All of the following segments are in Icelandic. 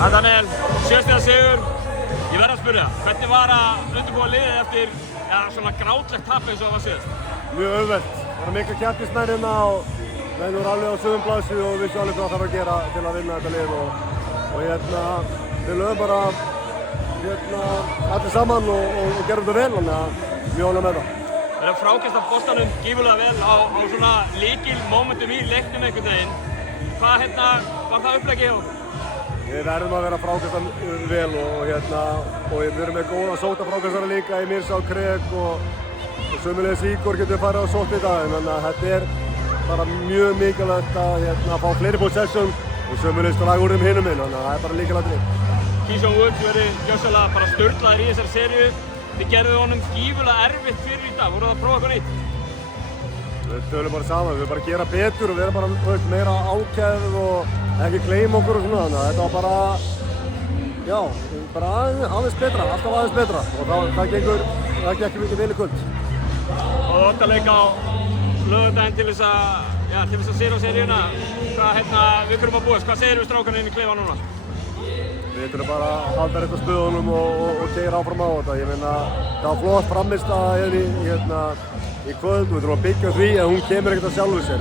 Daniel, 7 stiga sigur. Ég verð að spyrja, hvernig var að undirbúa liðið eftir svona grátlegt tap eins og það var síðast? Mjög auðvelt. Það var mikla keppnismenn hérna og menn voru alveg á sögum blaðsu og vissu alveg hvað það var að gera til að vinna þetta lið og við lögum bara allir saman og gerum þetta vel, þannig að mjög ánægður með það. Við erum frákast af boltanum gífurlega vel á svona lykilmomentum í leiknum einhvern veginn. Hvað var það uppleggi hjá okkur? Við verðum að vera frákastar vel og við erum með góða sótafrákastara líka í Mirza og Krek og sömulegis Ígor getur farið á sótt í dag, þannig að þetta er bara mjög mikilvægt að fá fleiri possession og sömulegis draga úr hinum inn, þannig að það er bara lykilatriði. Keyshawn Woods verið gjörsamlega bara sturlaður í þessari seríu. Þið gerðuð honum gífurlega erfitt fyrir í dag, voruð það að prófa eitthvað nýtt? Við tölum bara saman, við erum bara að gera betur og við erum bara meira ákveðið og ekki gleyma okkur og svona, þannig að þetta var bara aðeins betra, alltaf aðeins betra og það gekk mikið vel í kvöld. Og þú átt að leika á laugardaginn til þess að sigra seríuna. Við kunnum að búast, hvað segir við strákarnir inn í klefa núna? Við þurfum bara að halda þetta spöðunum og keyra áfram á þetta. Ég meina, það var flott frammistaða í kvöld og við þurfum að byggja því að hún kemur ekkert af sjálfu sér.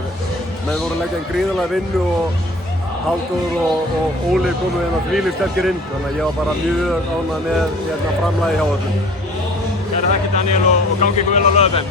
Menn voru að leggja gríðarlega vinnu og Halldór og Óli komu þvílíkt sterkir inn, þannig að ég var bara mjög ánægður með framlagið hjá öllum. Kærar þakkir Daniel og gangi ykkur vel á laugardaginn.